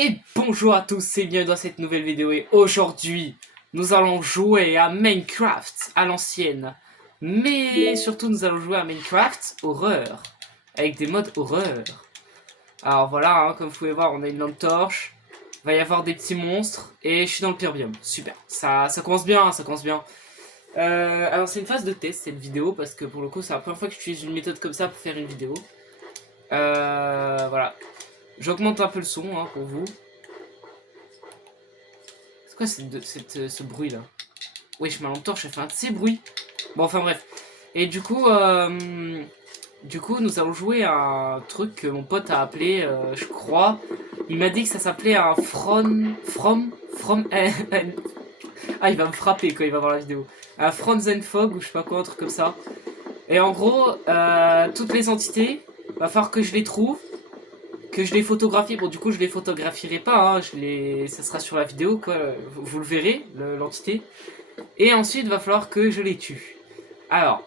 Et bonjour à tous et bienvenue dans cette nouvelle vidéo et aujourd'hui nous allons jouer à Minecraft à l'ancienne. Mais surtout nous allons jouer à Minecraft horreur avec des modes horreur. Alors voilà, hein, comme vous pouvez voir on a une lampe torche, il va y avoir des petits monstres et je suis dans le pire biome. Super, ça commence bien, ça commence bien. Alors c'est une phase de test cette vidéo parce que pour le coup c'est la première fois que j'utilise une méthode comme ça pour faire une vidéo. Voilà. J'augmente un peu le son hein, pour vous. C'est quoi ce bruit là? Wesh, ma lampe torche elle fait un de ces bruits. Bon, enfin bref. Et du coup, nous allons jouer à un truc que mon pote a appelé, je crois. Il m'a dit que ça s'appelait un ah, il va me frapper quand il va voir la vidéo. Un Frozen Fog ou je sais pas quoi, un truc comme ça. Et en gros, toutes les entités, va falloir que je les trouve. Que je les photographie, bon du coup je les photographierai pas, hein, ça sera sur la vidéo quoi, vous le verrez, l'entité. Et ensuite va falloir que je les tue. Alors,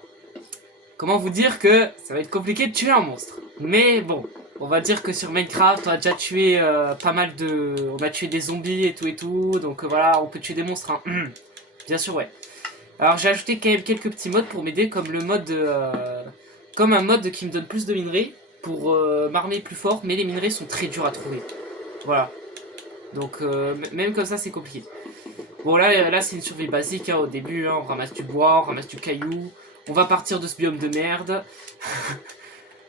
comment vous dire que ça va être compliqué de tuer un monstre. Mais bon, on va dire que sur Minecraft on a déjà tué pas mal de... On a tué des zombies et tout, donc voilà, on peut tuer des monstres. Hein. Bien sûr, ouais. Alors j'ai ajouté quand même quelques petits modes pour m'aider, comme le mode... comme un mode qui me donne plus de minerais pour m'armer plus fort, mais les minerais sont très durs à trouver. Voilà. Donc même comme ça c'est compliqué. Bon là c'est une survie basique hein, au début, hein, on ramasse du bois, on ramasse du caillou. On va partir de ce biome de merde.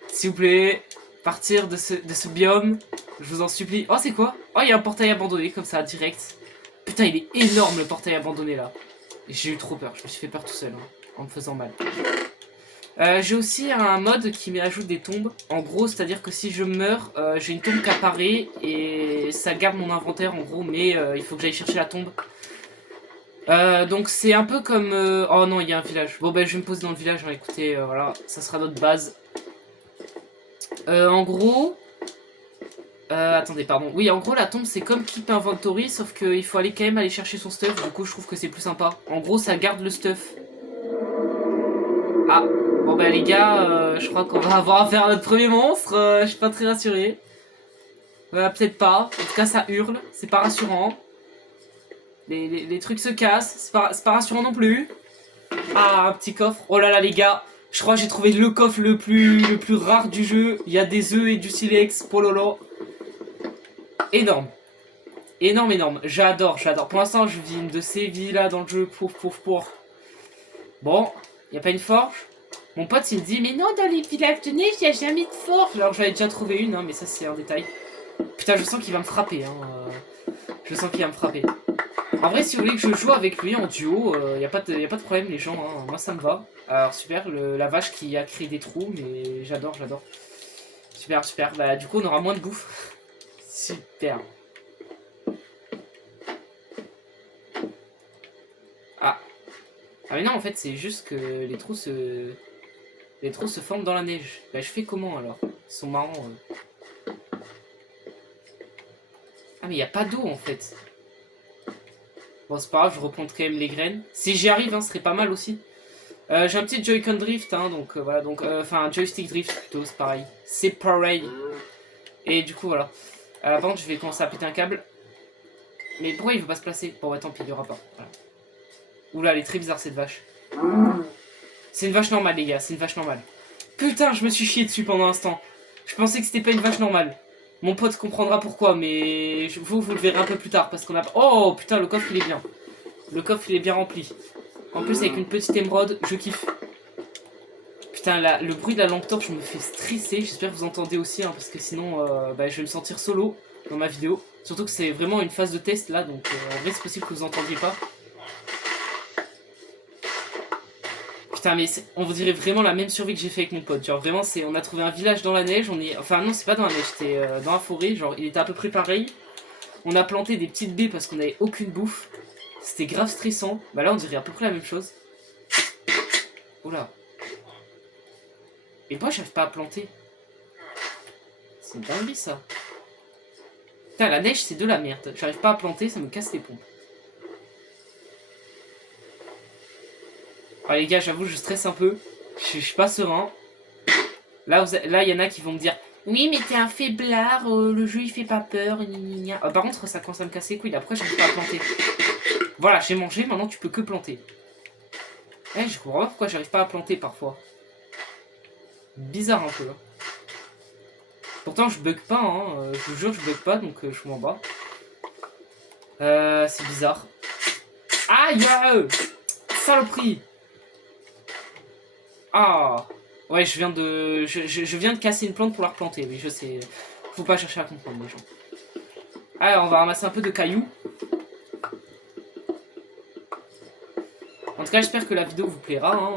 S'il vous plaît, partir de ce biome, je vous en supplie. Oh c'est quoi? Oh il y a un portail abandonné comme ça, direct. Putain il est énorme le portail abandonné là. J'ai eu trop peur, je me suis fait peur tout seul, hein, en me faisant mal. J'ai aussi un mode qui m'ajoute des tombes. En gros, c'est-à-dire que si je meurs, j'ai une tombe qui apparaît et ça garde mon inventaire en gros, mais il faut que j'aille chercher la tombe. Donc c'est un peu comme... Oh non, il y a un village. Bon ben je vais me poser dans le village, hein, écoutez, voilà, ça sera notre base. En gros... attendez, pardon. Oui, en gros la tombe c'est comme Keep Inventory, sauf qu'il faut aller quand même aller chercher son stuff, du coup je trouve que c'est plus sympa. En gros ça garde le stuff. Ah, bon bah les gars, je crois qu'on va avoir affaire à notre premier monstre, je suis pas très rassuré. Peut-être pas, en tout cas ça hurle, c'est pas rassurant. Les trucs se cassent, c'est pas rassurant non plus. Ah, un petit coffre, oh là là les gars, je crois que j'ai trouvé le coffre le plus rare du jeu. Il y a des œufs et du silex, pololo. Énorme. Énorme, énorme, j'adore, j'adore. Pour l'instant je vis une de ces vies là dans le jeu, pouf pouf pouf. Bon, y a pas une forge? Mon pote il me dit mais non dans les villages de neige y a jamais de forge. Alors j'avais déjà trouvé une hein, mais ça c'est un détail. Putain je sens qu'il va me frapper hein. Je sens qu'il va me frapper. En vrai si vous voulez que je joue avec lui en duo, y a pas de problème les gens hein. Moi ça me va. Alors super, la vache qui a créé des trous mais j'adore, j'adore. Super, super, bah du coup on aura moins de bouffe. Super. Ah. Ah mais non en fait c'est juste que les trous se forment dans la neige. Bah je fais comment alors? Ils sont marrants. Ah mais il n'y a pas d'eau en fait. Bon c'est pas grave, je replante quand même les graines. Si j'y arrive, hein, ce serait pas mal aussi. J'ai un petit Joy-Con drift, hein, donc voilà, donc enfin joystick drift plutôt, c'est pareil. C'est pareil. Et du coup voilà. Par contre je vais commencer à péter un câble. Mais pourquoi il veut pas se placer? Bon ouais tant pis, il y aura pas. Voilà. Oula elle est très bizarre cette vache. C'est une vache normale les gars, c'est une vache normale. Putain je me suis chié dessus pendant un instant. Je pensais que c'était pas une vache normale. Mon pote comprendra pourquoi, mais vous le verrez un peu plus tard parce qu'on a... Oh putain, le coffre il est bien. Le coffre il est bien rempli. En plus avec une petite émeraude, je kiffe. Putain, le bruit de la lampe torche me fait stresser. J'espère que vous entendez aussi, hein, parce que sinon bah, je vais me sentir solo dans ma vidéo. Surtout que c'est vraiment une phase de test là, donc en vrai c'est possible que vous entendiez pas. Putain mais on vous dirait vraiment la même survie que j'ai fait avec mon pote. Genre vraiment on a trouvé un village dans la neige, enfin non c'est pas dans la neige, c'était dans la forêt, genre il était à peu près pareil. On a planté des petites baies parce qu'on avait aucune bouffe. C'était grave stressant. Bah là on dirait à peu près la même chose. Oula. Et moi j'arrive pas à planter. C'est une dinguerie ça. Putain la neige c'est de la merde. J'arrive pas à planter, ça me casse les pompes. Ah les gars, j'avoue, je stresse un peu. Je suis pas serein. Là, il y en a qui vont me dire Oui, mais t'es un faiblard, le jeu il fait pas peur, gna gna gna. Par contre, ça commence à me casser les couilles, après j'arrive pas à planter. Voilà, j'ai mangé, maintenant tu peux que planter. Eh, je comprends pas pourquoi j'arrive pas à planter parfois. Bizarre un peu. Hein. Pourtant, je bug pas, hein. Je vous jure, je bug pas, donc je m'en bats. C'est bizarre. Aïe! Saloperie! Ah! Ouais, je viens de casser une plante pour la replanter, oui, je sais. Faut pas chercher à comprendre, les gens. Alors, on va ramasser un peu de cailloux. En tout cas, j'espère que la vidéo vous plaira. Hein.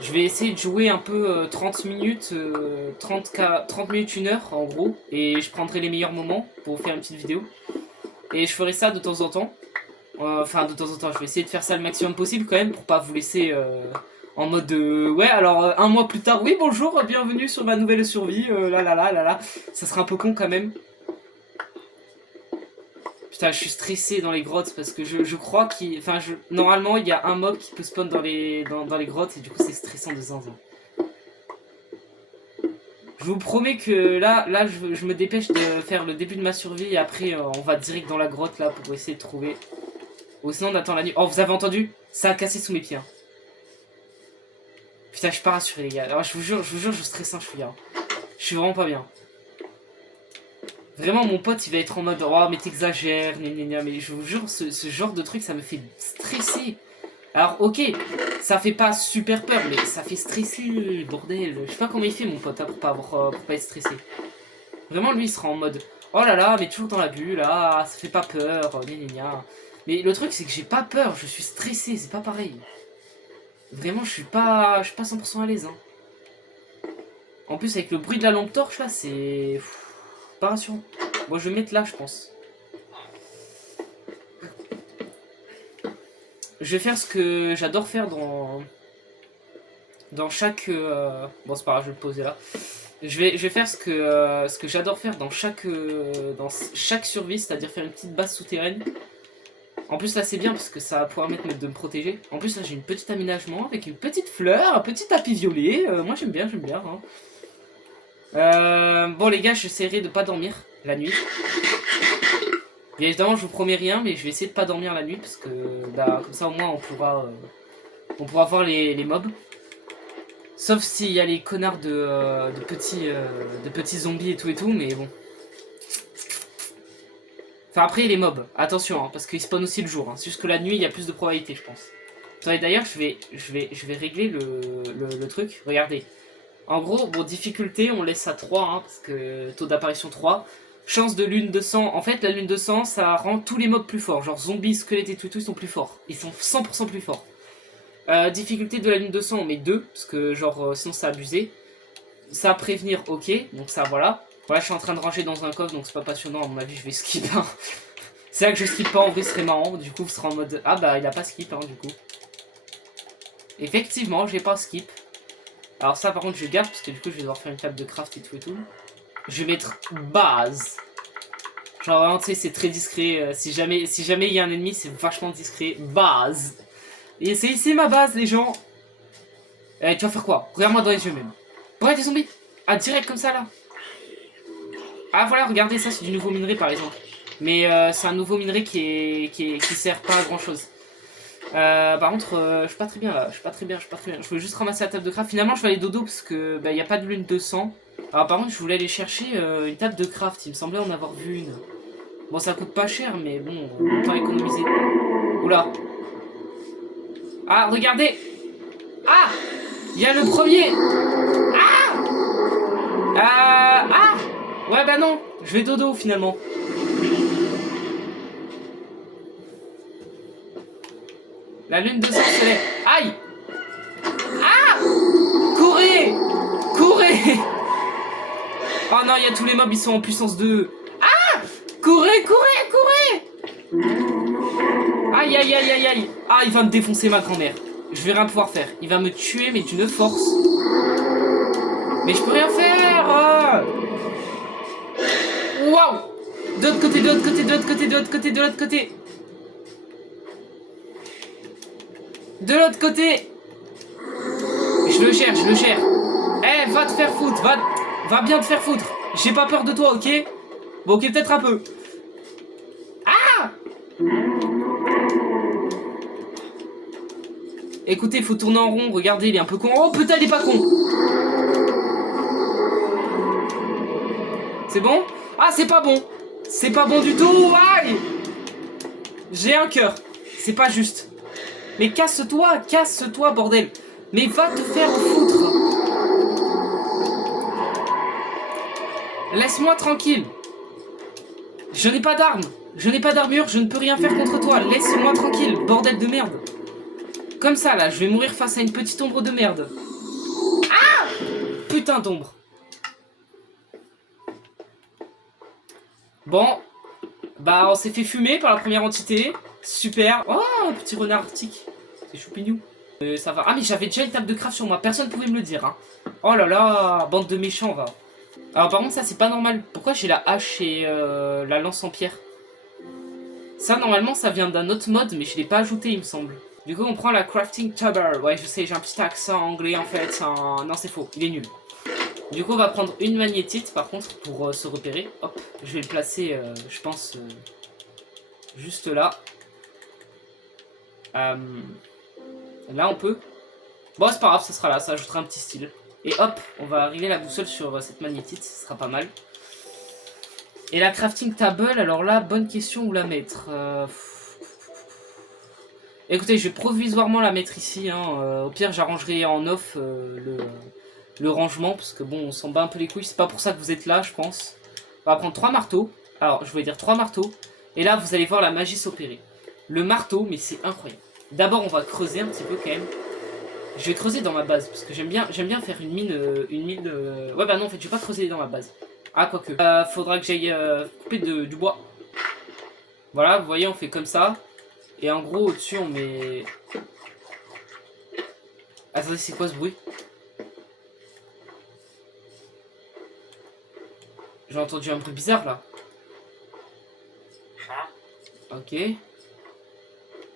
Je vais essayer de jouer un peu 30 minutes, 30 minutes, 1 heure en gros. Et je prendrai les meilleurs moments pour vous faire une petite vidéo. Et je ferai ça de temps en temps. Enfin, de temps en temps, je vais essayer de faire ça le maximum possible quand même pour pas vous laisser en mode ouais, alors 1 mois plus tard, oui, bonjour, bienvenue sur ma nouvelle survie. Là. Ça sera un peu con quand même. Putain, je suis stressé dans les grottes parce que je crois qu'il. Enfin, normalement, il y a un mob qui peut spawn dans les grottes et du coup, c'est stressant de zinzin. Je vous promets que là je me dépêche de faire le début de ma survie et après, on va direct dans la grotte là pour essayer de trouver. Ou sinon, on attend la nuit. Oh, vous avez entendu? Ça a cassé sous mes pieds. Hein. Putain, je suis pas rassuré, les gars. Alors, je vous jure, je stresse un chouïa. Je suis vraiment pas bien. Vraiment, mon pote, il va être en mode oh, mais t'exagères, mais je vous jure, ce genre de truc, ça me fait stresser. Alors, ok, ça fait pas super peur, mais ça fait stresser, bordel. Je sais pas comment il fait, mon pote, hein, pour pas être stressé. Vraiment, lui, il sera en mode oh là là, mais toujours dans la bulle, là, ça fait pas peur, Mais le truc, c'est que j'ai pas peur, je suis stressé, c'est pas pareil. Vraiment, je suis pas 100% à l'aise. Hein. En plus, avec le bruit de la lampe torche, là, c'est pas rassurant. Moi, je vais mettre là, je pense. Je vais faire ce que j'adore faire dans chaque... Bon, c'est pas grave, je vais le poser là. Je vais faire ce que j'adore faire dans chaque survie, c'est-à-dire faire une petite base souterraine. En plus, là, c'est bien parce que ça va pouvoir permettre de me protéger. En plus, là, j'ai une petite aménagement avec une petite fleur, un petit tapis violet. Moi, j'aime bien. Hein. Bon, les gars, j'essaierai de pas dormir la nuit. Bien évidemment, je vous promets rien, mais je vais essayer de pas dormir la nuit parce que bah, comme ça, au moins, on pourra voir les mobs. Sauf s'il y a les connards de petits zombies et tout, mais bon. Enfin, après, les mobs, attention, hein, parce qu'ils spawnent aussi le jour. Hein. C'est juste que la nuit, il y a plus de probabilité, je pense. Attendez, d'ailleurs, je vais régler le truc. Regardez. En gros, bon, difficulté, on laisse à 3, hein, parce que taux d'apparition 3. Chance de lune de sang. En fait, la lune de sang, ça rend tous les mobs plus forts. Genre zombies, squelettes et tout, ils sont plus forts. Ils sont 100% plus forts. Difficulté de la lune de sang, on met 2, parce que genre, sinon c'est abusé. Ça à prévenir, ok, donc ça, voilà. Voilà, je suis en train de ranger dans un coffre, donc c'est pas passionnant, à mon avis, je vais skip. Hein. C'est là que je skip pas, en vrai, ce serait marrant. Du coup, vous serez en mode, ah bah, il a pas skip, hein, du coup. Effectivement, j'ai pas skip. Alors ça, par contre, je garde, parce que du coup, je vais devoir faire une table de craft et tout. Je vais mettre base. Genre, vraiment, tu sais, c'est très discret. Si jamais il y a un ennemi, c'est vachement discret. Base. Et c'est ici ma base, les gens. Tu vas faire quoi? Regarde-moi dans les yeux, même. Ouais, des zombies. Ah, direct comme ça, là. Ah, voilà, regardez, ça, c'est du nouveau minerai, par exemple. Mais c'est un nouveau minerai qui sert pas à grand-chose. Par contre, je suis pas très bien, là. Je suis pas très bien. Je voulais juste ramasser la table de craft. Finalement, je vais aller dodo, parce que bah, y a pas de lune de sang. Alors, par contre, je voulais aller chercher une table de craft. Il me semblait en avoir vu une. Bon, ça coûte pas cher, mais bon, on peut économiser. Oula. Ah, regardez. Ah, il y a le premier. Ah. Ouais, bah non. Je vais dodo, finalement. La lune de sang se lève. Aïe. Ah. Courez. Oh non, il y a tous les mobs, ils sont en puissance 2. Ah. Courez. Aïe. Ah, il va me défoncer ma grand-mère. Je vais rien pouvoir faire. Il va me tuer, mais d'une force. Mais je peux rien faire. Waouh. De l'autre côté. De l'autre côté. Je le cherche. Eh, va te faire foutre. Va bien te faire foutre. J'ai pas peur de toi, ok? Bon, ok, peut-être un peu. Ah! Écoutez, faut tourner en rond. Regardez, il est un peu con. Oh putain, il est pas con. C'est bon? Ah, c'est pas bon. C'est pas bon du tout. Aïe! J'ai un cœur. C'est pas juste. Mais casse-toi, bordel. Mais va te faire foutre. Laisse-moi tranquille. Je n'ai pas d'armes. Je n'ai pas d'armure. Je ne peux rien faire contre toi. Laisse-moi tranquille, bordel de merde. Comme ça, là, je vais mourir face à une petite ombre de merde. Ah! Putain d'ombre. Bon. Bah, on s'est fait fumer par la première entité. Super. Oh, un petit renard arctique. C'est choupignou. Ça va. Ah, mais j'avais déjà une table de craft sur moi. Personne pouvait me le dire. Hein. Oh là là, bande de méchants, va. Alors, par contre, ça, c'est pas normal. Pourquoi j'ai la hache et la lance en pierre? Ça, normalement, ça vient d'un autre mode, mais je l'ai pas ajouté, il me semble. Du coup, on prend la crafting table. Ouais, je sais, j'ai un petit accent anglais, en fait. Non, c'est faux. Il est nul. Du coup, on va prendre une magnétite, par contre, pour se repérer. Hop, je vais le placer, je pense, juste là. Là, on peut. Bon, c'est pas grave, ça sera là, ça ajoutera un petit style. Et hop, on va régler la boussole sur cette magnétite, ce sera pas mal. Et la crafting table, alors là, bonne question, où la mettre Écoutez, je vais provisoirement la mettre ici. Hein. Au pire, j'arrangerai en off le rangement, parce que bon, on s'en bat un peu les couilles. C'est pas pour ça que vous êtes là, je pense. On va prendre 3 marteaux. Alors, je voulais dire 3 marteaux. Et là, vous allez voir la magie s'opérer. Le marteau, mais c'est incroyable. D'abord, on va creuser un petit peu quand même. Je vais creuser dans ma base, parce que j'aime bien faire une mine. Ouais, bah non, en fait, je vais pas creuser dans ma base. Ah, quoique. Faudra que j'aille couper du bois. Voilà, vous voyez, on fait comme ça. Et en gros, au-dessus, on met... Attendez, c'est quoi ce bruit? J'ai entendu un bruit bizarre, là. Ok.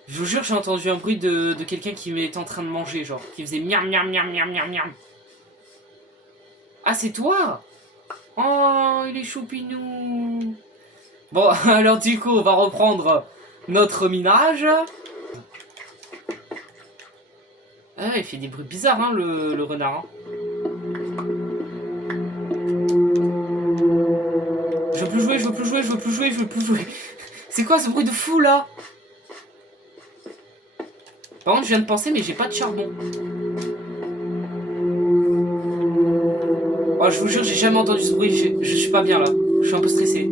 Je vous jure, j'ai entendu un bruit de quelqu'un qui était en train de manger, genre. Qui faisait miam miam miam miam miam miam. Ah, c'est toi? Oh, il est choupinou. Bon, alors du coup, on va reprendre notre minage. Ah, il fait des bruits bizarres, hein, le renard. Hein. Je veux plus jouer, je veux plus jouer, je veux plus jouer, je veux plus jouer. C'est quoi ce bruit de fou, là? Par contre, je viens de penser, mais j'ai pas de charbon. Oh, je vous jure, j'ai jamais entendu ce bruit. Je suis pas bien, là. Je suis un peu stressé.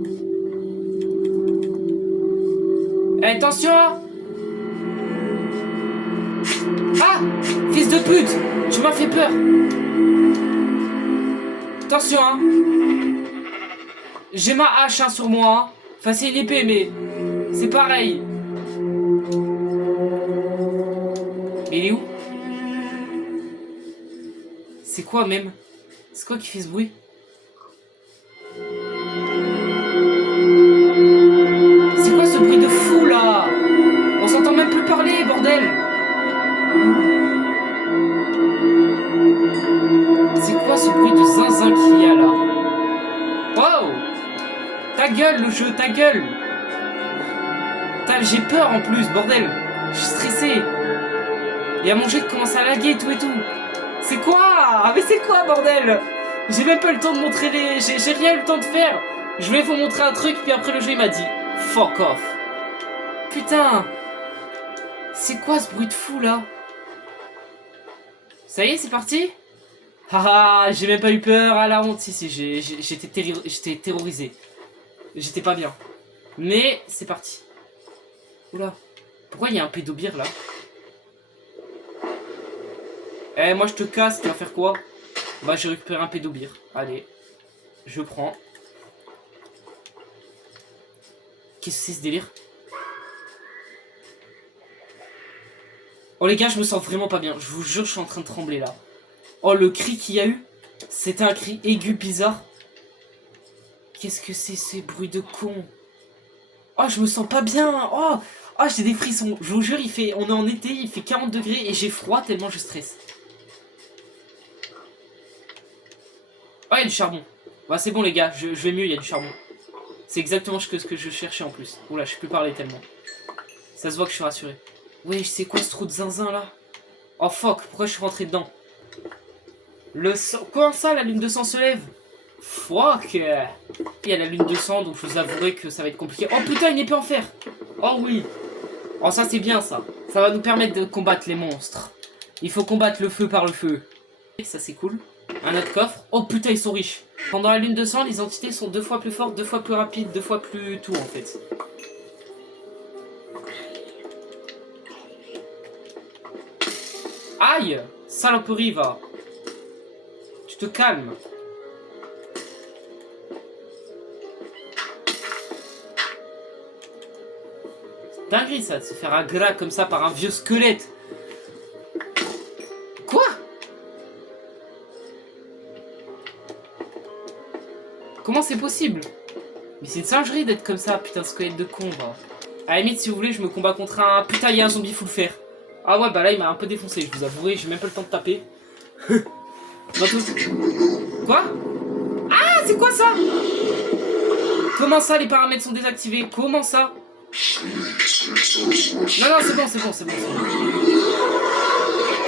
Eh, attention! Ah! Fils de pute! Tu m'as fait peur! Attention, hein! J'ai ma hache hein, sur moi. Hein. Enfin, c'est une épée, mais c'est pareil. Mais il est où? C'est quoi, même? C'est quoi qui fait ce bruit? C'est quoi ce bruit de fou, là? On s'entend même plus parler, bordel! C'est quoi ce bruit de zinzin qu'il y a, là? Wow! Ta gueule, le jeu, ta gueule! J'ai peur, en plus, bordel! Je suis stressé! Et à mon jeu commence à laguer et tout et tout! C'est quoi? Mais c'est quoi, bordel? J'ai même pas eu le temps de montrer les... J'ai rien eu le temps de faire. Je voulais vous montrer un truc, puis après le jeu, il m'a dit fuck off. Putain. C'est quoi ce bruit de fou, là? Ça y est, c'est parti? Haha, j'ai même pas eu peur, à la honte. Si, j'étais terrorisé. J'étais pas bien. Mais, c'est parti. Oula. Pourquoi il y a un pédobire, là? Eh, moi je te casse, tu vas faire quoi? Bah, j'ai récupéré un pédobire. Allez, je prends. Qu'est-ce que c'est ce délire? Oh les gars, je me sens vraiment pas bien. Je vous jure, je suis en train de trembler là. Oh, le cri qu'il y a eu, c'était un cri aigu bizarre. Qu'est-ce que c'est ces bruits de con? Oh, je me sens pas bien. Oh, j'ai des frissons. Je vous jure, on est en été, il fait 40 degrés et j'ai froid tellement je stresse. Oh, il y a du charbon. Bah, c'est bon, les gars, je vais mieux, il y a du charbon. C'est exactement ce que je cherchais en plus. Oula, je sais plus parler tellement. Ça se voit que je suis rassuré. Ouais, c'est quoi ce trou de zinzin là? Oh fuck, pourquoi je suis rentré dedans? Le sang... Comment ça, la lune de sang se lève? Fuck. Il y a la lune de sang, donc je vous avouerai que ça va être compliqué. Oh putain, une épée en fer. Oh oui. Oh, ça c'est bien ça. Ça va nous permettre de combattre les monstres. Il faut combattre le feu par le feu. Ça c'est cool. Un autre coffre. Oh putain, ils sont riches. Pendant la lune de sang, les entités sont 2 fois plus fortes, 2 fois plus rapides, 2 fois plus tout en fait. Aïe! Saloperie, va. Tu te calmes. Dinguerie ça, de se faire agrat comme ça par un vieux squelette. Quoi? Comment c'est possible? Mais c'est une singerie d'être comme ça, putain, squelette de con, va. À la limite, si vous voulez, je me combats contre un... Putain, il y a un zombie full fer. Ah ouais, bah là, il m'a un peu défoncé, je vous avouerai, j'ai même pas le temps de taper. Quoi? Ah, c'est quoi ça? Comment ça, les paramètres sont désactivés? Comment ça? Non, non, c'est bon, c'est bon, c'est bon.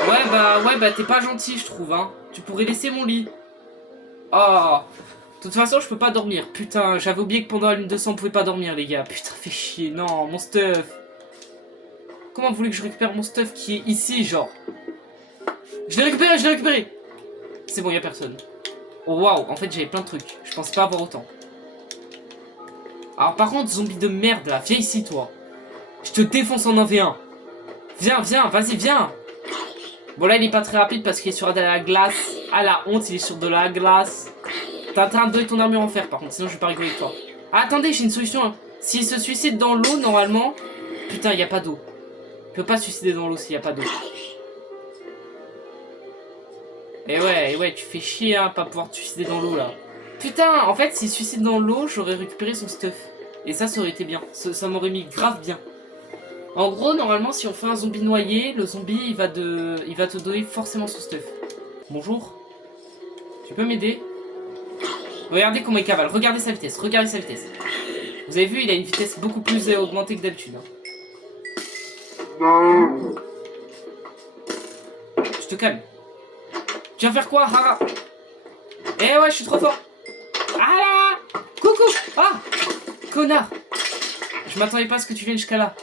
Ouais, bah, t'es pas gentil, je trouve, hein. Tu pourrais laisser mon lit. Oh. De toute façon, je peux pas dormir. Putain, j'avais oublié que pendant la lune de sang, on pouvait pas dormir, les gars. Putain, fait chier. Non, mon stuff. Comment vous voulez que je récupère mon stuff qui est ici, genre? Je l'ai récupéré, je l'ai récupéré. C'est bon, y'a personne. Oh, waouh, en fait, j'avais plein de trucs. Je pensais pas avoir autant. Alors, par contre, zombie de merde, là, viens ici, toi. Je te défonce en 1v1. Viens, viens, vas-y, viens. Bon, là, il est pas très rapide parce qu'il est sur de la glace. Ah, la honte, il est sur de la glace. T'as intérêt de donner ton armure en fer, par contre, sinon je vais pas rigoler avec toi. Ah, attendez, j'ai une solution. Hein. S'il se suicide dans l'eau, normalement... Putain, il y a pas d'eau. Il peut pas se suicider dans l'eau s'il y a pas d'eau. Et ouais, tu fais chier, hein, pas pouvoir te suicider dans l'eau, là. Putain, en fait, s'il se suicide dans l'eau, j'aurais récupéré son stuff. Et ça aurait été bien. Ça m'aurait mis grave bien. En gros, normalement, si on fait un zombie noyé, le zombie, il va te donner forcément son stuff. Bonjour. Tu peux m'aider? Regardez comment il cavale. Regardez sa vitesse. Regardez sa vitesse. Vous avez vu, il a une vitesse beaucoup plus augmentée que d'habitude. Hein. Je te calme. Tu viens faire quoi, Hara? Eh ouais, je suis trop fort. Ah là! Coucou! Ah! Connard! Je m'attendais pas à ce que tu viennes jusqu'à là.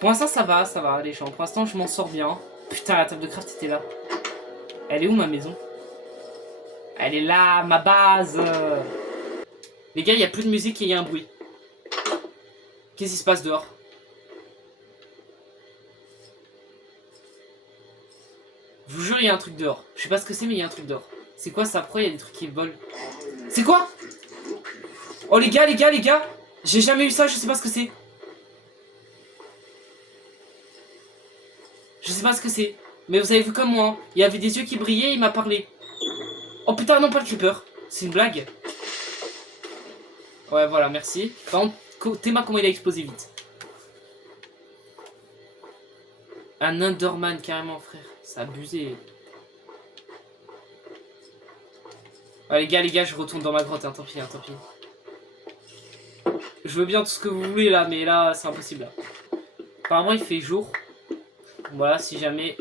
Pour l'instant ça va les gens. Pour l'instant je m'en sors bien. Putain, la table de craft était là. Elle est où ma maison? Elle est là, ma base. Les gars, il n'y a plus de musique et il y a un bruit. Qu'est-ce qui se passe dehors? Je vous jure, il y a un truc dehors. Je sais pas ce que c'est, mais il y a un truc dehors. C'est quoi ça? Pourquoi il y a des trucs qui volent? C'est quoi? Oh les gars, j'ai jamais eu ça, je sais pas ce que c'est. Je sais pas ce que c'est. Mais vous avez vu comme moi, hein. Il y avait des yeux qui brillaient et il m'a parlé. Oh putain, non, pas le creeper. C'est une blague. Ouais, voilà, merci. Par contre, Théma, comment il a explosé vite. Un Enderman, carrément, frère. C'est abusé. Ah, les gars, je retourne dans ma grotte, hein, tant pis, hein, tant pis. Je veux bien tout ce que vous voulez là, mais là, c'est impossible. Là. Apparemment, il fait jour. Voilà, si jamais...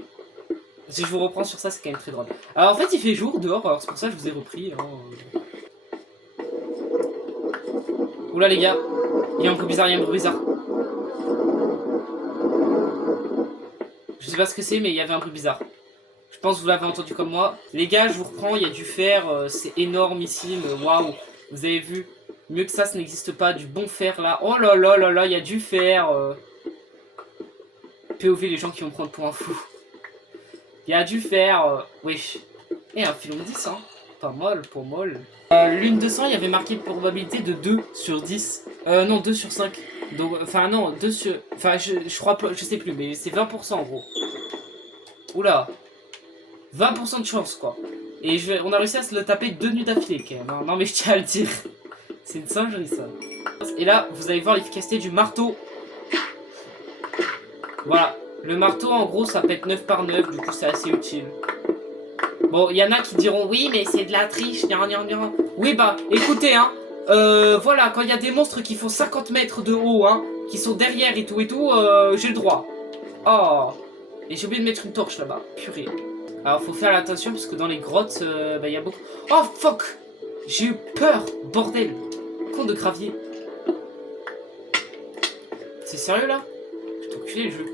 Si je vous reprends sur ça, c'est quand même très drôle. Alors, en fait, il fait jour dehors, alors c'est pour ça que je vous ai repris. Hein. Oula, les gars, il y a un bruit bizarre, Je sais pas ce que c'est, mais il y avait un bruit bizarre. Je pense que vous l'avez entendu comme moi. Les gars, je vous reprends, il y a du fer, c'est énormissime, waouh. Vous avez vu, mieux que ça n'existe pas, du bon fer là. Oh là là là là, il y a du fer. POV, les gens qui vont me prendre pour un fou. Il y a du fer, wesh. Et un filon 10, hein. Pas mal, pas mal. Lune de sang, il y avait marqué probabilité de 2 sur 10. Non, 2 sur 5. Donc, enfin, non, 2 sur... Enfin, je crois pas, je sais plus, mais c'est 20% en gros. Oula. 20% de chance, quoi. Et on a réussi à se le taper 2 nuits d'affilée, quand même. Hein. Non, mais je tiens à le dire. C'est une singerie, ça. Et là, vous allez voir l'efficacité du marteau. Voilà. Le marteau, en gros, ça pète 9 par 9, du coup, c'est assez utile. Bon, il y en a qui diront, oui, mais c'est de la triche, Oui, bah, écoutez, hein. Voilà, quand il y a des monstres qui font 50 mètres de haut, hein, qui sont derrière et tout, j'ai le droit. Oh. Et j'ai oublié de mettre une torche là-bas. Purée. Alors, faut faire attention, parce que dans les grottes, bah, il y a beaucoup... Oh, fuck. J'ai eu peur, bordel. Con de gravier. C'est sérieux, là? Je t'ai enculé, le jeu.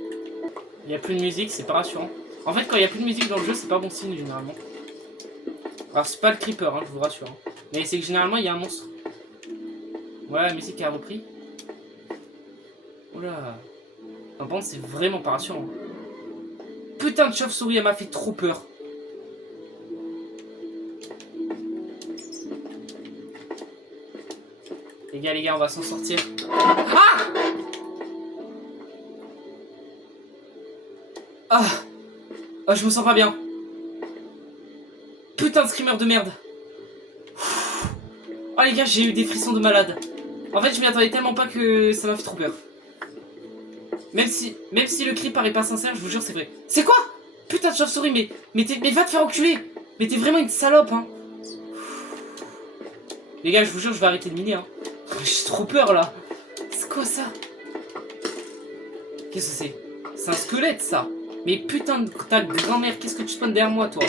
Il n'y a plus de musique, c'est pas rassurant. En fait, quand il n'y a plus de musique dans le jeu, c'est pas bon signe, généralement. Alors, c'est pas le creeper, hein, je vous rassure. Hein. Mais c'est que généralement, il y a un monstre. Voilà, la musique a repris. Oula. Par contre, c'est vraiment pas rassurant. Putain de chauve-souris, elle m'a fait trop peur. Les gars, on va s'en sortir. Ah! Ah! Oh, je me sens pas bien. Putain de screamer de merde. Oh les gars, j'ai eu des frissons de malade. En fait, je m'y attendais tellement pas que ça m'a fait trop peur. Même si le cri paraît pas sincère, je vous jure, c'est vrai. C'est quoi? Putain de chauve-souris, mais va te faire enculer. Mais t'es vraiment une salope, hein. Les gars, je vous jure, je vais arrêter de miner, hein. J'ai trop peur, là. C'est quoi, ça? Qu'est-ce que c'est? C'est un squelette, ça. Mais putain de ta grand-mère, qu'est-ce que tu spawns derrière moi, toi?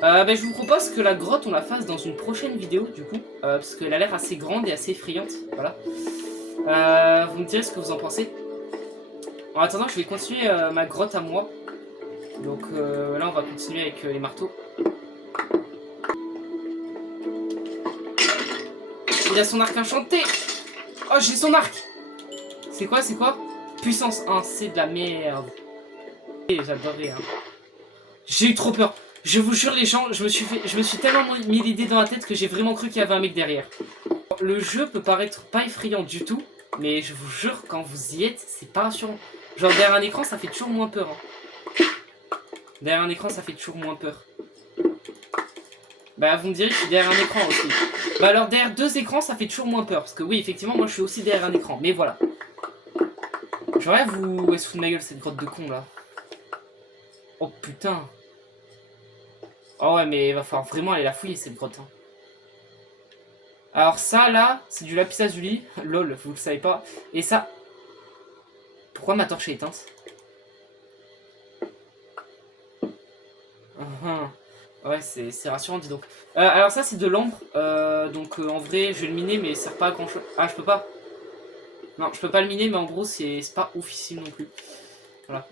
Ben, je vous propose que la grotte, on la fasse dans une prochaine vidéo, du coup. Parce qu'elle a l'air assez grande et assez effrayante. Voilà. Vous me direz ce que vous en pensez. En attendant, je vais continuer ma grotte à moi. Donc là, on va continuer avec les marteaux. Il a son arc enchanté. Oh, j'ai son arc. C'est quoi, Puissance 1, c'est de la merde. J'adorais, hein. J'ai eu trop peur. Je vous jure, les gens, je me suis tellement mis l'idée dans la tête que j'ai vraiment cru qu'il y avait un mec derrière. Le jeu peut paraître pas effrayant du tout, mais je vous jure, quand vous y êtes, c'est pas rassurant. Genre, derrière un écran, ça fait toujours moins peur. Hein. Derrière un écran, ça fait toujours moins peur. Bah, vous me direz que je suis derrière un écran aussi. Bah, alors, derrière deux écrans, ça fait toujours moins peur. Parce que oui, effectivement, moi, je suis aussi derrière un écran. Mais voilà. J'aurais vous... Elle se fout de ma gueule, cette grotte de con, là. Oh, putain. Oh ouais, mais il va falloir vraiment aller la fouiller, cette grotte. Hein. Alors ça, là, c'est du lapis lazuli. Lol, vous le savez pas. Et ça... Pourquoi ma torche est éteinte? Ouais, c'est rassurant, dis donc. Alors ça, c'est de l'ambre. Donc en vrai, je vais le miner, mais ça sert pas à grand chose. Ah, je peux pas. Non, je peux pas le miner, mais en gros, c'est pas oufissime non plus. Voilà.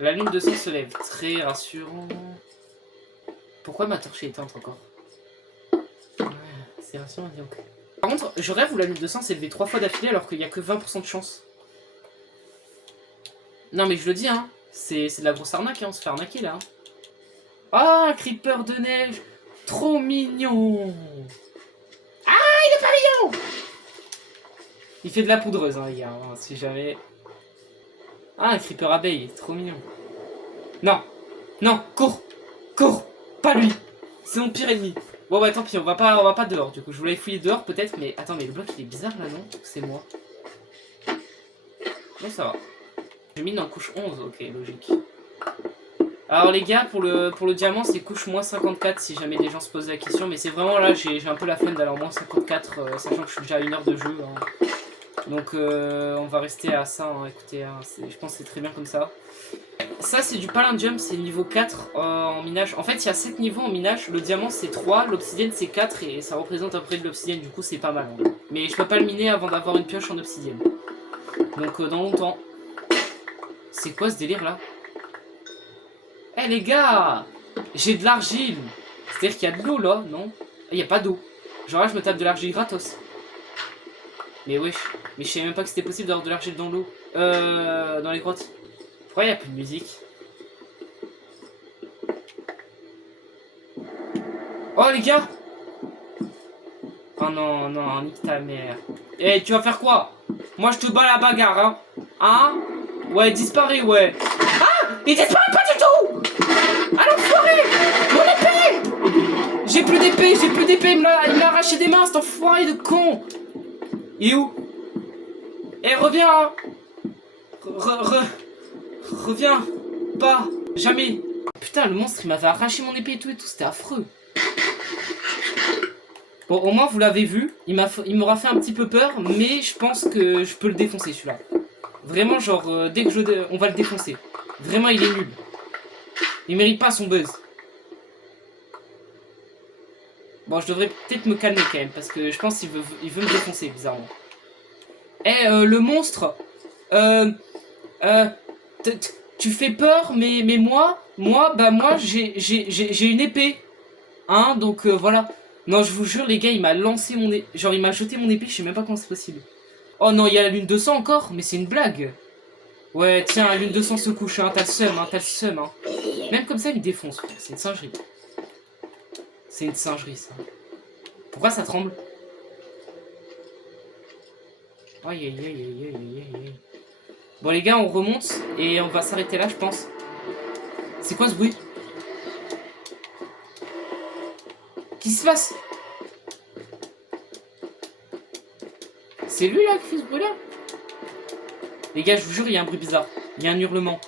La lune de sang se lève. Très rassurant. Pourquoi ma torche est éteinte encore? Ouais, c'est rassurant, dis donc. Par contre, je rêve où la lune de sang s'est levée 3 fois d'affilée alors qu'il n'y a que 20% de chance. Non, mais je le dis, hein. C'est de la grosse arnaque, hein. On se fait arnaquer là. Hein. Ah, un creeper de neige. Trop mignon. Ah, il est pas mignon. Il fait de la poudreuse, hein, les gars. Hein, si jamais... Ah, un creeper abeille. Trop mignon. Non. Non, cours. Cours. Pas lui. C'est mon pire ennemi. Bon, bah tant pis, on va pas dehors. Du coup, je voulais fouiller dehors peut-être, mais... Attends, mais le bloc, il est bizarre, là, non? C'est moi. Non, ça va. J'ai mis en couche 11. Ok, logique. Alors les gars, pour le diamant, c'est couche moins 54 si jamais des gens se posent la question. Mais c'est vraiment là, j'ai un peu la flemme d'aller en moins 54, sachant que je suis déjà à 1 heure de jeu. Hein. Donc on va rester à ça, hein. Écoutez, hein, je pense que c'est très bien comme ça. Ça c'est du palladium, c'est niveau 4 en minage. En fait il y a 7 niveaux en minage, le diamant c'est 3, l'obsidienne c'est 4 et ça représente à peu près de l'obsidienne, du coup c'est pas mal. Hein. Mais je peux pas le miner avant d'avoir une pioche en obsidienne. Donc dans longtemps. C'est quoi ce délire là? Eh les gars, j'ai de l'argile. C'est-à-dire qu'il y a de l'eau là, non? Il n'y a pas d'eau. Genre là je me tape de l'argile gratos. Mais wesh, mais je savais même pas que c'était possible d'avoir de l'argile dans l'eau. Dans les grottes. Pourquoi il n'y a plus de musique? Oh les gars. Oh non, non, nique ta mère. Eh, tu vas faire quoi? Moi je te bats la bagarre, hein? Hein? Ouais, disparaît, ouais. Ah! Il disparaît pas du tout! Ah l'enfoiré! Mon épée! J'ai plus d'épée, il me l'a arraché des mains, cet enfoiré de con! Il est où? Eh, reviens hein. Reviens. Pas. Jamais. Putain, le monstre, il m'avait arraché mon épée et tout, c'était affreux. Bon, au moins, vous l'avez vu. Il m'aura fait un petit peu peur, mais je pense que je peux le défoncer, celui-là. Vraiment, genre, dès que on va le défoncer. Vraiment, il est nul. Il mérite pas son buzz. Bon, je devrais peut-être me calmer quand même, parce que je pense qu'il veut me défoncer, bizarrement. Eh, le monstre, tu fais peur, mais moi, j'ai une épée. Hein, donc voilà. Non, je vous jure, les gars, il m'a lancé mon épée. Genre, il m'a jeté mon épée, je sais même pas comment c'est possible. Oh non, il y a la lune de sang encore, mais c'est une blague. Ouais, tiens, la lune de sang se couche, hein, t'as le seum, hein. Même comme ça, il me défonce, c'est une singerie. C'est une singerie, ça. Pourquoi ça tremble? Aïe, aïe, aïe, aïe, aïe, aïe, aïe. Bon, les gars, on remonte, et on va s'arrêter là, je pense. C'est quoi ce bruit? Qu'est-ce qui se passe? C'est lui là qui fait ce bruit là? Les gars, je vous jure, il y a un bruit bizarre. Il y a un hurlement.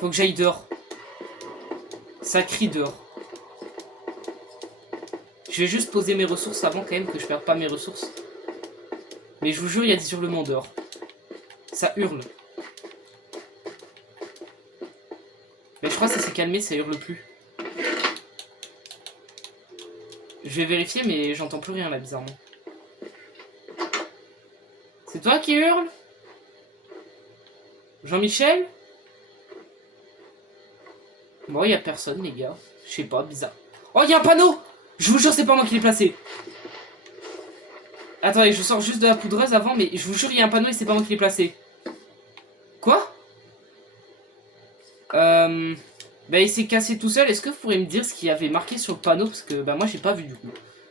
Faut que j'aille dehors. Ça crie dehors. Je vais juste poser mes ressources avant quand même que je perde pas mes ressources. Mais je vous jure, il y a des hurlements dehors. Ça hurle. Mais je crois que ça s'est calmé, ça hurle plus. Je vais vérifier, mais j'entends plus rien là, bizarrement. C'est toi qui hurle? Jean-Michel? Bon, il y a personne, les gars. Je sais pas, bizarre. Oh, il y a un panneau! Je vous jure, c'est pas moi qui l'ai placé. Attendez, je sors juste de la poudreuse avant, mais je vous jure, il y a un panneau et c'est pas moi qui l'ai placé. Quoi? Bah, il s'est cassé tout seul. Est-ce que vous pourriez me dire ce qu'il y avait marqué sur le panneau? Parce que, bah, moi, j'ai pas vu du coup.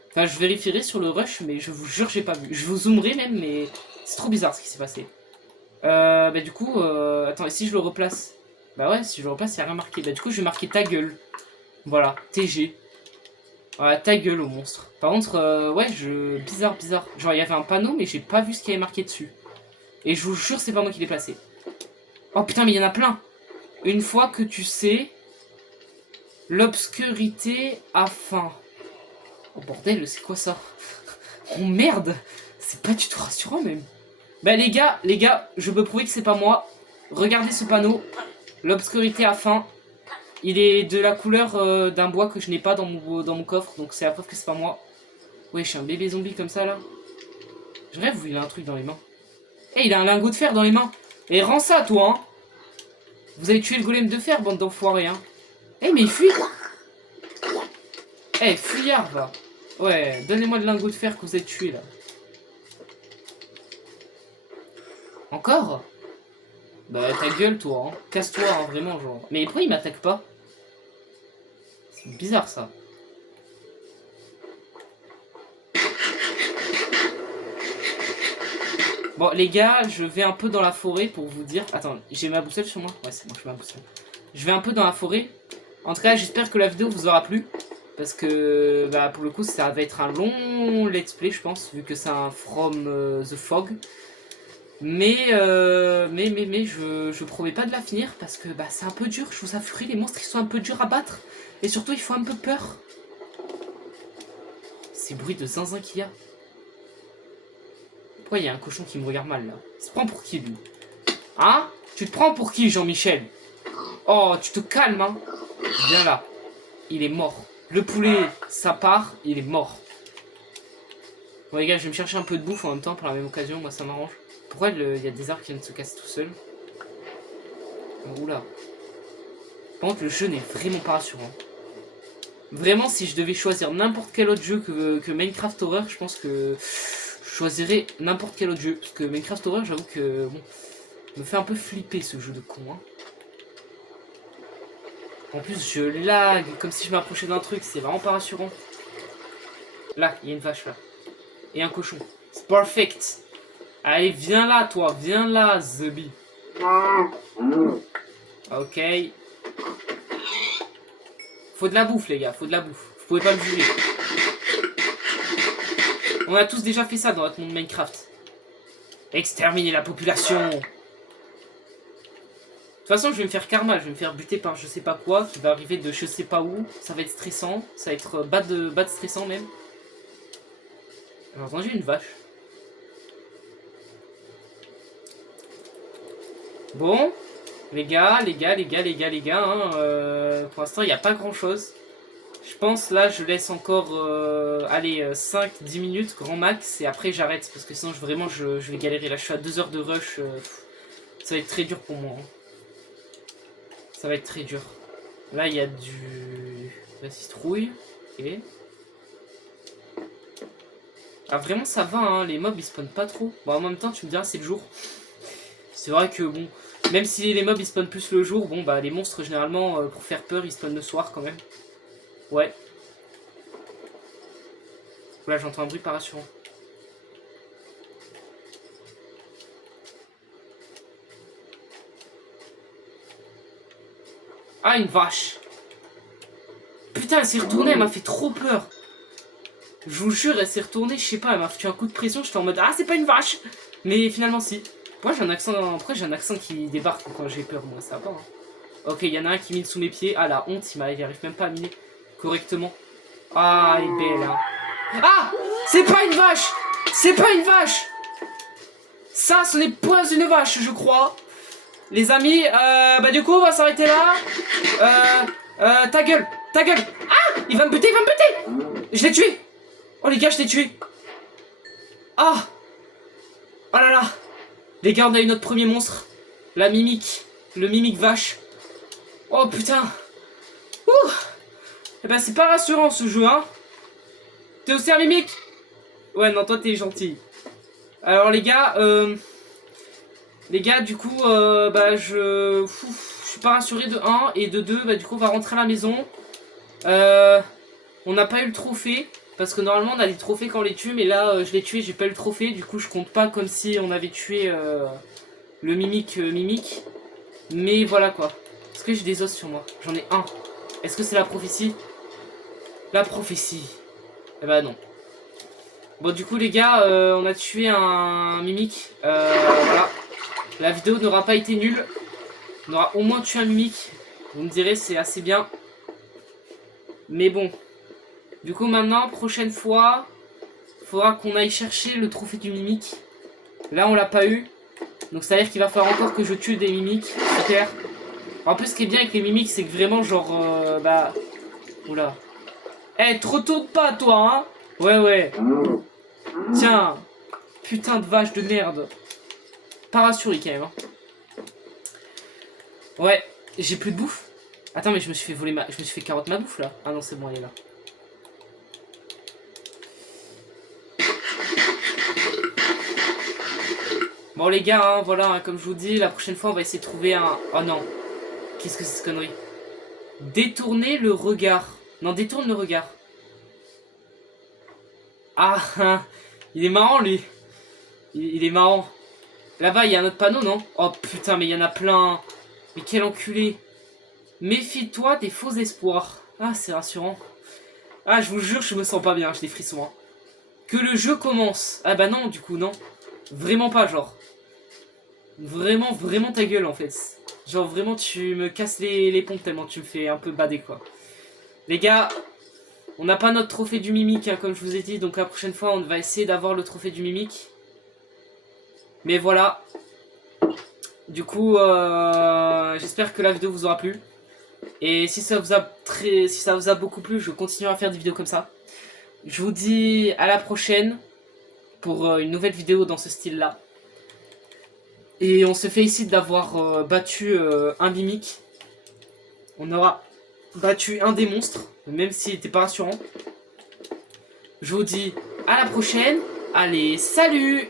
Enfin, je vérifierai sur le rush, mais je vous jure, j'ai pas vu. Je vous zoomerai même, mais c'est trop bizarre ce qui s'est passé. Bah, du coup, attends, et si je le replace? Bah, ouais, si je le replace, il n'y a rien marqué. Bah, du coup, je vais marquer ta gueule. Voilà, TG. Ouais, ta gueule au monstre. Par contre, ouais, bizarre. Genre, il y avait un panneau, mais j'ai pas vu ce qu'il y avait marqué dessus. Et je vous jure, c'est pas moi qui l'ai placé. Oh putain, mais il y en a plein. Une fois que tu sais, l'obscurité a faim. Oh bordel, c'est quoi ça? Oh merde, c'est pas du tout rassurant même. Bah les gars, je peux prouver que c'est pas moi. Regardez ce panneau. L'obscurité a faim. Il est de la couleur d'un bois que je n'ai pas dans mon coffre, donc c'est la preuve que c'est pas moi. Ouais, je suis un bébé zombie comme ça là. Je rêve où il a un truc dans les mains. Eh, il a un lingot de fer dans les mains. Et rends ça, toi, hein. Vous avez tué le golem de fer, bande d'enfoirés, hein. Eh, mais il fuit. Eh, fuyard, va. Ouais, donnez-moi le lingot de fer que vous avez tué, là. Encore? Bah, ta gueule, toi, hein. Casse-toi, hein, vraiment, genre. Mais pourquoi il m'attaque pas? C'est bizarre, ça. Bon, les gars, je vais un peu dans la forêt pour vous dire... Attends, j'ai ma boussole sur moi? Ouais, c'est bon, je ma boussole. Je vais un peu dans la forêt. En tout cas, j'espère que la vidéo vous aura plu. Parce que, bah, pour le coup, ça va être un long let's play, je pense, vu que c'est un From the Fog. Mais je promets pas de la finir parce que, bah, c'est un peu dur. Je vous avouerai, les monstres, ils sont un peu durs à battre. Et surtout, il faut un peu peur. Ces bruits de zinzin qu'il y a. Pourquoi il y a un cochon qui me regarde mal, là? Il se prend pour qui, lui? Hein? Tu te prends pour qui, Jean-Michel? Oh, tu te calmes, hein? Viens là. Il est mort. Le poulet, ça part, il est mort. Bon, les gars, je vais me chercher un peu de bouffe en même temps pour la même occasion. Moi, ça m'arrange. Pourquoi il y a des arbres qui viennent de se casser tout seuls? Oula. Par contre, le jeu n'est vraiment pas rassurant. Vraiment, si je devais choisir n'importe quel autre jeu que Minecraft Horror, je pense que je choisirais n'importe quel autre jeu. Parce que Minecraft Horror, j'avoue que, bon, me fait un peu flipper ce jeu de con, hein. En plus, je lag comme si je m'approchais d'un truc, c'est vraiment pas rassurant. Là, il y a une vache là. Et un cochon. C'est perfect. Allez, viens là, toi. Viens là, Zebby. Ok. Faut de la bouffe, les gars. Faut de la bouffe. Vous pouvez pas me juger. On a tous déjà fait ça dans notre monde Minecraft. Exterminer la population. De toute façon, je vais me faire karma, je vais me faire buter par je sais pas quoi qui va arriver de je sais pas où. Ça va être stressant, ça va être bad stressant même. J'ai entendu une vache. Bon, les gars, hein, pour l'instant, il n'y a pas grand chose. Je pense là, je laisse encore allez, 5-10 minutes, grand max, et après j'arrête parce que sinon, vraiment, je vais galérer. Là, je suis à 2 heures de rush. Ça va être très dur pour moi. Hein. Ça va être très dur. Là, il y a la citrouille. Ok. Ah, vraiment, ça va, hein. Les mobs ils spawnent pas trop. Bon, en même temps, tu me diras, c'est le jour. C'est vrai que bon, même si les mobs ils spawnent plus le jour, bon, bah, les monstres généralement, pour faire peur, ils spawnent le soir quand même. Ouais. Là, j'entends un bruit pas rassurant. Ah, une vache. Putain, elle s'est retournée, elle m'a fait trop peur. Je vous jure, elle s'est retournée, je sais pas, elle m'a fait un coup de pression, j'étais en mode ah, c'est pas une vache. Mais finalement, si. Moi, j'ai un accent, après, j'ai un accent qui débarque quand j'ai peur, moi, ça va pas. Hein. Ok, il y en a un qui mine sous mes pieds. Ah, la honte, il arrive même pas à miner correctement. Ah, elle est belle, hein. Ah, c'est pas une vache. C'est pas une vache. Ça, ce n'est pas une vache, je crois. Les amis, bah du coup, on va s'arrêter là. Ta gueule, ta gueule. Ah, il va me buter, il va me buter. Je l'ai tué. Oh les gars, je l'ai tué. Ah. Oh là là. Les gars, on a eu notre premier monstre. La mimique. Le mimique vache. Oh putain. Ouh. Eh ben c'est pas rassurant ce jeu, hein. T'es aussi un mimique? Ouais, non, toi t'es gentil. Alors les gars, du coup, bah je suis pas rassuré de 1 et de 2, bah du coup on va rentrer à la maison. On n'a pas eu le trophée. Parce que normalement on a des trophées quand on les tue, mais là je l'ai tué, j'ai pas eu le trophée, du coup je compte pas comme si on avait tué le mimique. Mais voilà quoi. Est-ce que j'ai des os sur moi? J'en ai un. Est-ce que c'est la prophétie? La prophétie. Eh bah non. Bon du coup les gars, on a tué un mimique. Voilà. La vidéo n'aura pas été nulle. On aura au moins tué un mimique. Vous me direz c'est assez bien. Mais bon. Du coup maintenant, prochaine fois, faudra qu'on aille chercher le trophée du mimique. Là on l'a pas eu. Donc ça veut dire qu'il va falloir encore que je tue des mimiques. Super. En plus ce qui est bien avec les mimiques c'est que vraiment genre bah... Oula. Eh, te retourne pas toi hein. Ouais. Tiens. Putain de vache de merde. Pas rassuré quand même hein. Ouais. J'ai plus de bouffe. Attends mais je me suis fait voler je me suis fait carotte ma bouffe là. Ah non c'est bon elle est là. Bon les gars, hein, voilà, hein, comme je vous dis, la prochaine fois on va essayer de trouver un... Oh non. Qu'est-ce que c'est cette connerie? Détourner le regard. Non, détourne le regard. Ah, hein. Il est marrant lui. Il est marrant. Là-bas, il y a un autre panneau, non? Oh putain, mais il y en a plein. Mais quel enculé. Méfie-toi des faux espoirs. Ah, c'est rassurant. Ah, je vous jure, je me sens pas bien, j'ai des frissons. Hein. Que le jeu commence. Ah bah non, du coup, non. Vraiment pas, genre. Vraiment ta gueule, en fait. Genre, vraiment, tu me casses les pompes tellement tu me fais un peu bader, quoi. Les gars, on n'a pas notre trophée du mimique, hein, comme je vous ai dit. Donc la prochaine fois, on va essayer d'avoir le trophée du mimique. Mais voilà. Du coup, j'espère que la vidéo vous aura plu. Et si ça vous a beaucoup plu, je continuerai à faire des vidéos comme ça. Je vous dis à la prochaine pour une nouvelle vidéo dans ce style-là. Et on se félicite d'avoir battu un mimique. On aura battu un des monstres, même s'il n'était pas rassurant. Je vous dis à la prochaine. Allez, salut!